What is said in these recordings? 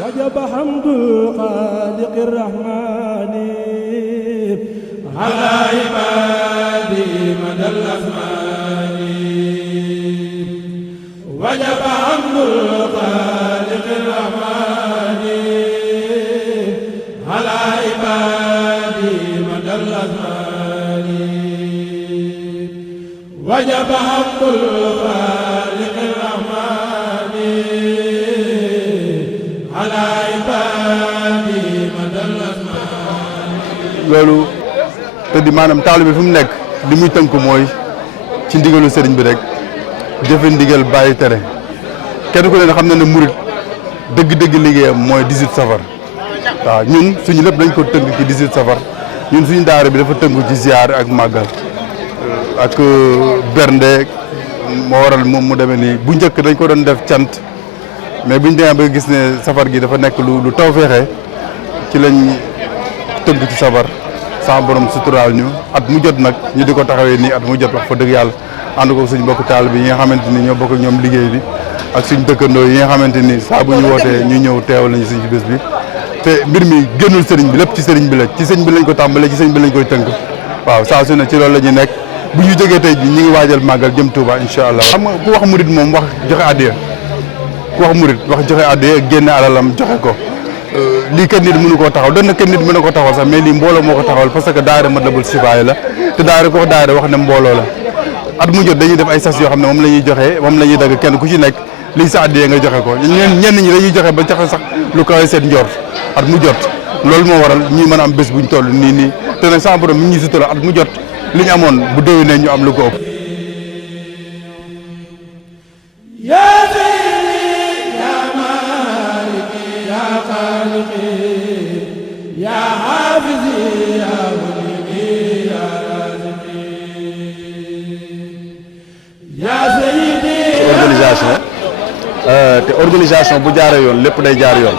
وجب حمد الخالق الرحمن على عبادي مدى الأزمان وجب حمد الخالق الرحمن على عبادي مدى الأزمان وجب حمد الخالق الرحمن على عبادي مدى الأزمان loolu te di maanaam taalibe fi mu nekk li muy tënk mooy ci ndigalu sëriñ bi rek jëfe ndigal bàyyi tere kenn ku ne xam na ne murit dëgg-dëgg liggéeyam mooy 18 safar waaw ñun suñu lépp dañ ko tënk ci 18 safar ñun suñu daara bi dafa tënku ci ziar ak màggal ak bernde moo waral moom mu demee nii bu njëkk dañ ko doon def cant mais buñ demee ba gis ne safar gi dafa nekk lu taw feexee ci lañ tënk ci safar sama borom suturaal ñu at mu jot nag ñu di ko taxawee nii at mu jot wax fa dëgg yàlla ànd ko suñ bokk taal bi yi nga xamante ni ñoo bokk ak ñoom liggéey bi ak suñ dëkkandoo yi nga xamante ni saa bu ñu wootee ñu ñëw teewal nañu suñ ci bés bi te mbir mi génnul sëriñ bi lépp ci sëriñ bi la ci sëriñ bi lañ ko tàmbalee ci sëriñ bi lañ koy tënk waaw saa su ne ci loolu la ñuy nekk bu ñu jógee tey ji ñi ngi waajal màggal jëm Touba incha allah. xam nga ku wax murit moom wax joxe addiya ku wax murit wax joxe addiya génne alalam joxe ko lii kenn nit mënu koo taxaw doon na kenn nit mën na ko taxaw sax mais lii mbooloo moo ko taxawal parce que daayira Matlabul Chifaay la te daayira ko wax daayira wax ne mbooloo la at mu jot dañuy def ay sas yoo xam ne moom la ñuy joxe moom la ñuy dagg kenn ku ci nekk liñ sa addiya nga joxe ko ñenn ñi dañuy joxe ba joxe sax lu kawe seen njort at mu jot loolu moo waral ñuy mën a am bés buñ toll nii te nag sama borom mi ngi sutura at mu jot li ñu amoon bu déwénee ñu am lu ko ëpp. te organisation bu jaaree yoon lépp day jaar yoon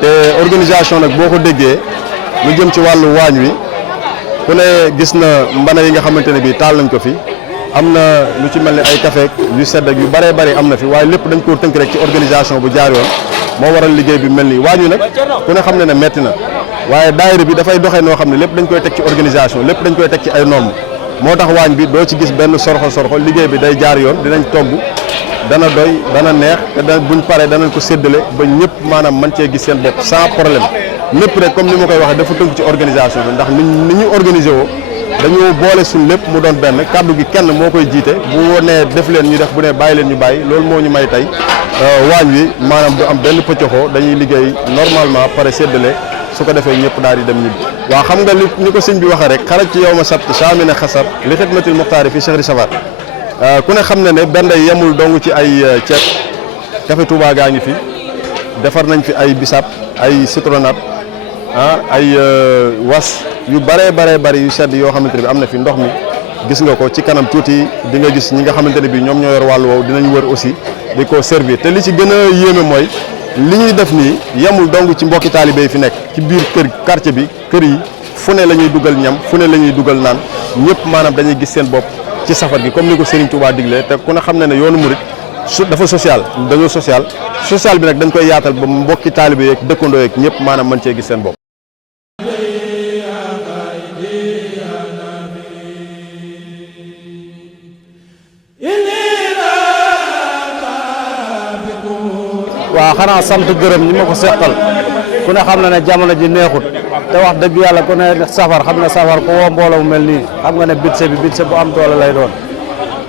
te organisation nag boo ko déggee lu jëm ci wàllu waañ wi ku ne gis na mbana yi nga xamante ne bii taal nañ ko fi am na lu ci mel ni ay café yu sedd ak yu bëree bëri am na fi waaye lépp dañ koo tënk rek ci organisation bu jaar yoon moo waral liggéey bi mel nii waañ wi nag ku ne xam ne ne metti na waaye daayira bi dafay doxee noo xam ne lépp dañ koy teg ci organisation lépp dañ koy teg ci ay normes moo tax waañ bi doo ci gis benn sorxo liggéey bi day jaar yoon dinañ togg dana doy dana neex te buñ paree danañ ko séddale ba ñëpp maanaam mën cee gis seen bopp sans problème lépp rek comme ni ma koy waxee dafa tënk ci organisation bi ndax ni ñu organisé woo dañoo boole suñ lépp mu doon benn kàddu gi kenn moo koy jiite bu nee def leen ñu def bu nee bàyyi leen ñu bàyyi loolu moo ñu may tey waañ wi maanaam du am benn pëccoxoo dañuy liggéey normalement pare séddale su ko defee ñëpp daal di dem ñibbi. waaw xam nga ni ko sëñ bi waxee rek xaraj ci yow ma sabt saamina xasar li xidmatil muxtaari fi chahri safar ku ne xam na ne benn yemul dong ci ay ceeb café Touba gaa ngi fi defar nañ fi ay bisap ay citronnade ay was yu bëree bëri yu sedd yoo xamante ne bi am na fi ndox mi gis nga ko ci kanam tuuti di nga gis ñi nga xamante ne bi ñoom ñoo yor wàllu woowu dinañ wër aussi di ko servir te li ci gën a yéeme mooy li ñuy def nii yemul dong ci mbokki taalibe yi fi nekk ci biir kër quartier bi kër yi fu ne la ñuy dugal ñam fu ne la ñuy dugal naan ñëpp maanaam dañuy gis seen bopp ci safar gi comme ni ko Serigne Touba diglee te ku ne xam ne ne yoonu murit dafa social dañoo social bi nag dañ koy yaatal ba mbokki taalibe yeeg dëkkandoo yeeg ñëpp maanaam mën cee gis seen bopp. waaw xanaa sant gërëm ñi ma ko seqal ku ne xam na ne jamono ji neexut te wax dëgg yàlla ku ne safar xam ne safar ku woo mbooloo mu mel nii xam nga ne budget bu am doole lay doon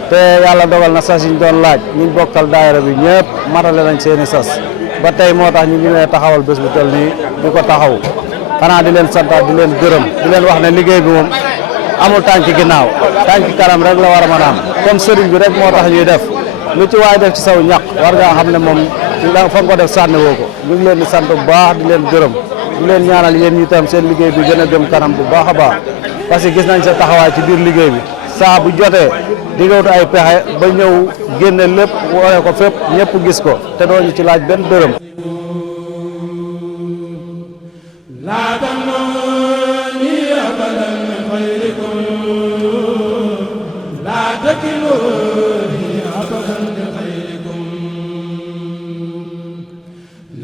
te yàlla dogal na sas yi ñu doon laaj ñu bokkal daayira bi ñëpp matale nañ seeni sas ba tey moo tax ñu ñëwee taxawal bés bu tel nii di ko taxaw xanaa di leen santaat di leen gërëm di leen wax ne liggéey bi moom amul tànki ginnaaw tànki kanam rek la war a mën a am comme sëriñ bi rek moo tax ñuy def lu ci waay def ci saw ñaq war ngaa xam ne moom fa nga ko def sànni woo ko ñu ngi leen di sant bu baax di leen gërëm di leen ñaanal yéen ñi tam seen liggéey bi gën a jëm kanam bu baax a baax parce que gis nañ sa taxawaay ci biir liggéey bi saa bu jotee di nga wut ay pexe ba ñëw génne lépp wane ko fépp ñëpp gis ko te doo ñu ci laaj benn dërëm.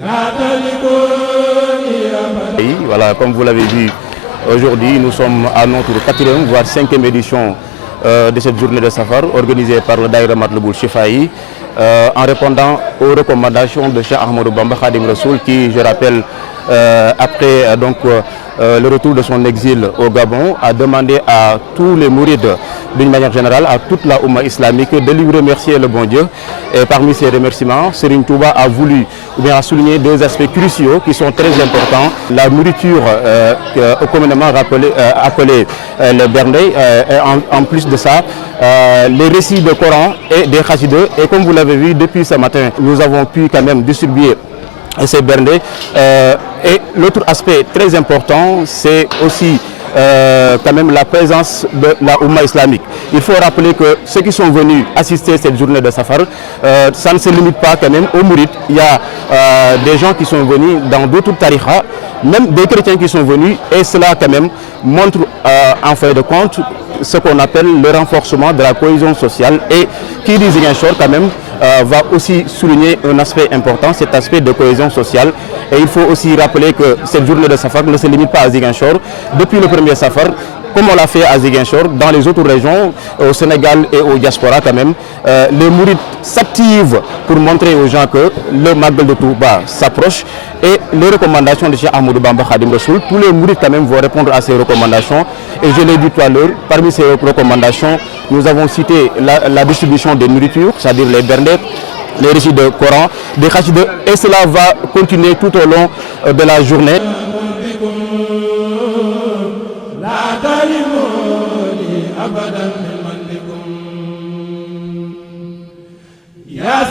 لا Voilà, comme vous l'avez vu, aujourd'hui nous sommes à notre 4e voire 5e édition de cette journée de Safar organisée par le Daïra Matlaboul Chifa'i en répondant aux recommandations de Cheikh Ahmadou Bamba Khadim Rassoul qui, je rappelle, après le retour de son exil au Gabon, a demandé à tous les mourides, d'une manière générale, à toute la Oumma islamique, de lui remercier le bon Dieu. Et parmi ces remerciements, Serigne Touba a voulu, ou bien a souligné deux aspects cruciaux qui sont très importants. La nourriture, communément appelée le bernde, et en plus de ça, les récits de Coran et des Khassideux. Et comme vous l'avez vu, depuis ce matin, nous avons pu quand même distribuer ces bernde. Et l'autre aspect très important, c'est aussi quand même la présence de la Oumma islamique. Il faut rappeler que ceux qui sont venus assister à cette journée de Safar, ça ne se limite pas quand même aux mourides. Il y a des gens qui sont venus dans d'autres tariqas, même des chrétiens qui sont venus, et cela quand même montre en fin de compte ce qu'on appelle le renforcement de la cohésion sociale. Et qui dit Ziguinchor quand même va aussi souligner un aspect important, cet aspect de cohésion sociale. Et il faut aussi rappeler que cette journée de Safar ne se limite pas à Ziguinchor. Depuis le premier Safar, comme on l'a fait à Ziguinchor, dans les autres régions, au Sénégal et au diaspora quand même, les mourides s'activent pour montrer aux gens que le Magal de Touba s'approche. Et les recommandations de Cheikh Ahmadou Bamba Khadim Rassoul, tous les mourides quand même vont répondre à ces recommandations. Et je l'ai dit tout à l'heure, parmi ces recommandations, nous avons cité la distribution des nourritures, c'est-à-dire les berndes, les récits de Coran, des Khassideux, et cela va continuer tout au long de la journée. Ya